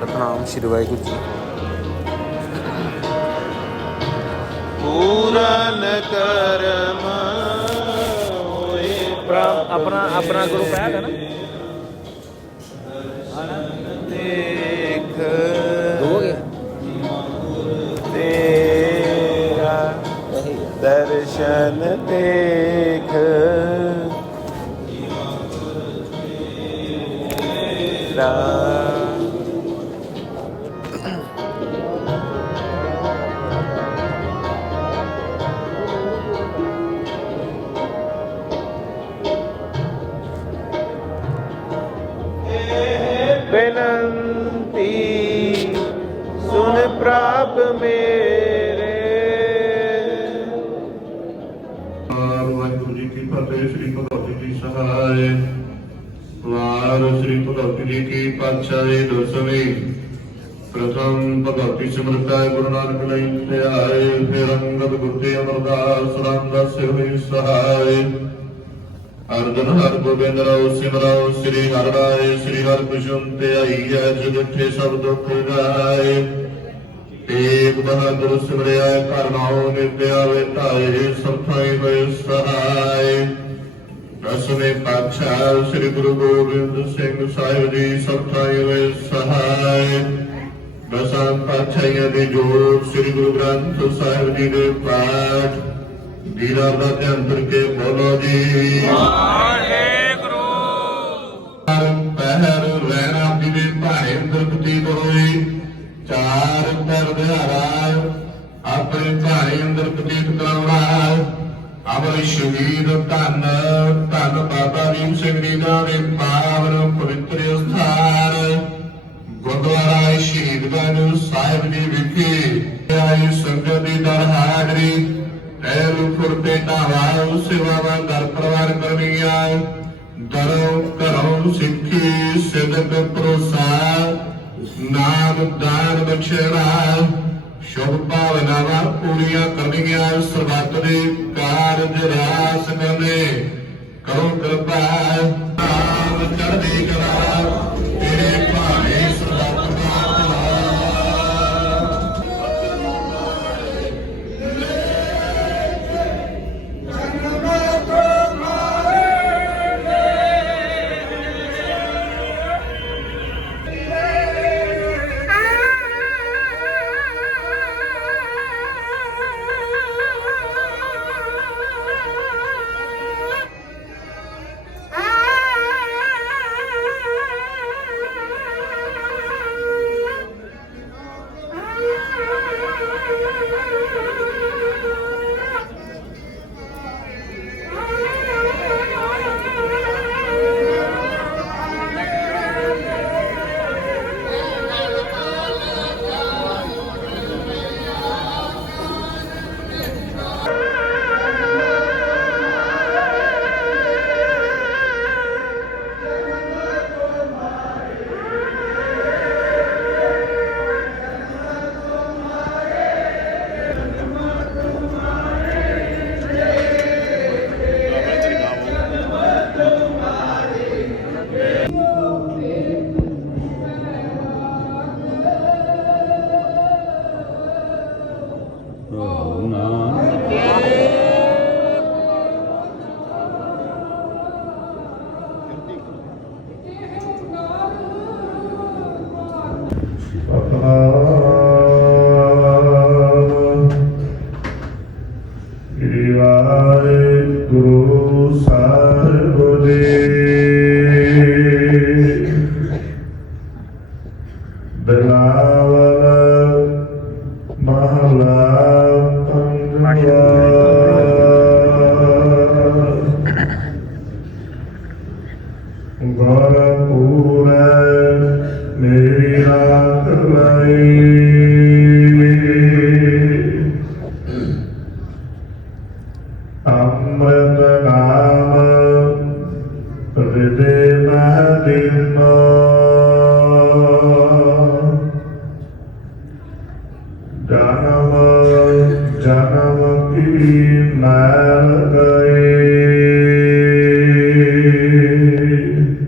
ਸਤਨਾਮ ਸ਼੍ਰੀ ਵਾਹਿਗੁਰੂ ਜੀ। ਪੂਰਨ ਕਰਮ ਹੋਏ ਆਪਣਾ ਆਪਣਾ ਗੁਰੂ ਪਾਇਆ ਹੈ ਨਾ? ਦੇਖ ਹੋ ਗਿਆ ਤੇਰਾ ਦਰਸ਼ਨ ਦੇਖ ਰਾ ਬੇਨੰਤੀ ਸੁਨ ਪ੍ਰਭ ਮੇਰੇ ਵਾਹਿਗੁਰੂ ਜੀ ਕੀ ਫਤਿਹ ਸ੍ਰੀ ਭਗਵਤੀ ਜੀ ਸਹਾਇ ਵਾਰ ਸ੍ਰੀ ਭਗਵਤੀ ਜੀ ਕੀ ਪਾਤਸ਼ਾਹੀ ਦਸਵੀਂ ਪ੍ਰਥਮ ਭਗਵਤੀ ਸਿਮਰਤਾ ਗੁਰੂ ਨਾਨਕ ਲਈ ਤੇ ਆਏ, ਫਿਰ ਅੰਗਦ ਗੁਰਤੇ ਅਮਰਦਾਸ ਰਾਮਦਾਸ ਸਿਵੀ ਸਹਾਇ ਅਰਜਨ ਹਰ ਗੋਬਿੰਦ ਰਾਉ ਸਿਮਰਾਉ ਸ੍ਰੀ ਹਰਿ ਰਾਏ, ਸ੍ਰੀ ਹਰਿ ਕ੍ਰਿਸ਼ਨ ਤੇ ਆਈਐ ਜਗਤੇ ਸਭ ਦੁੱਖ ਗਾਏ। ਏਕ ਬਹਾਦਰ ਸਿਮਰਿਆ, ਘਰ ਨਾਉ ਨਿਤਿਆ ਵੇ ਧਾਏ ਸਭਾਈ ਹੋਏ ਸਹਾਈ ਦਸਵੇਂ ਪਾਤਸ਼ਾਹ ਸ੍ਰੀ ਗੁਰੂ ਗੋਬਿੰਦ ਸਿੰਘ ਸਾਹਿਬ ਜੀ ਸਭਾਈ ਹੋਏ ਸਹਾਈ ਦਸਾਂ ਪਾਤਸ਼ਾਹਾਂ ਦੇ ਜੋੜ ਸ੍ਰੀ ਗੁਰੂ ਗ੍ਰੰਥ ਸਾਹਿਬ ਜੀ ਦੇ ਪਾਠ। ਵੀਰਾਂ ਦਾ ਧਿਆਨ ਕਰਕੇ ਬੋਲੋ ਜੀ। ਪਹਿਰ ਰਹਿਣਾ ਜੀ ਦੇ ਭਾਏ ਹੋਈ ਚਾਰ ਪਰ ਦਿਹਾੜਾ ਆਪਣੇ ਭਾਏ ਅੰਦਰ ਬਤੀਤ ਕਰਾਉਣਾ। ਅਮਰ ਸ਼ਹੀਦ ਧੰਨ ਧੰਨ ਬਾਬਾ ਦੀਪ ਸਿੰਘ ਜੀ ਦਾ ਦੇ ਪਾਵਨ ਪਵਿੱਤਰ ਸਥਾਨ ਗੁਰਦੁਆਰਾ ਸ਼ਹੀਦਗੰਜ ਸਾਹਿਬ ਜੀ ਵਿਖੇ ਆਈ ਸੰਗਤ ਦੀ ਦਰ ਹਾਜ਼ਰੀ। ਐਲੂ ਫੁਰਤੇ ਢਾਵਾ ਸੇਵਾਵਾਂ ਦਰ ਪਰਵਾਰ ਕਰਨੀਆਂ। ਦਰੋਂ ਘਰੋਂ ਸਿੱਖੀ ਸਿਦਕ ਪ੍ਰੋਸਾ ਨਾਮ ਦਾਨ ਬਖਸ਼ਣਾ। ਸ਼ੁਭ ਭਾਵਨਾਵਾਂ ਪੂਰੀਆਂ ਕਰਨੀਆਂ ਸਰਬੱਤ ਦੇ ਕਾਰਜ ਰਾਸ ਕਰਨੇ। ਕਰੋ ਕਿਰਪਾ ਨਾਮ ਚੜ੍ਹਦੀ ਕਲਾ। ഏഴ്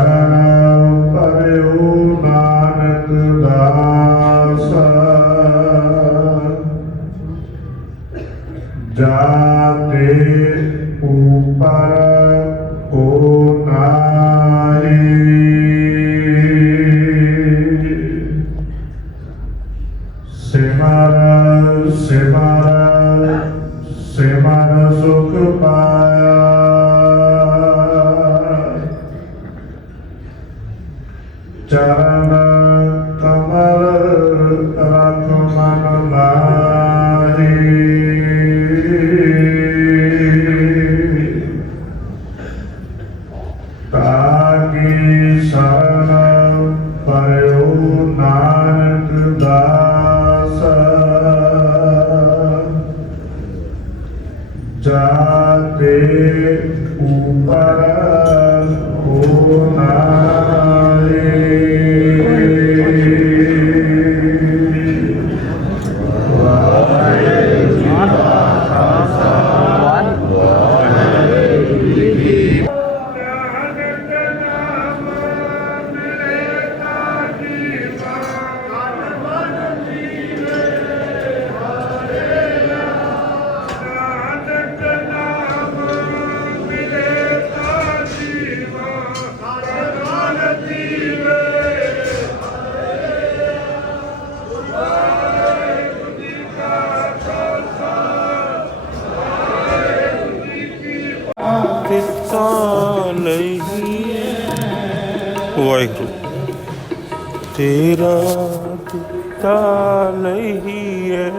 Amen. যারা ਤਾਂ ਲਈ। ਵਾਹਿਗੁਰੂ। ਤੇਰਾ ਦਿੱਤਾ ਲਈ ਹੈ।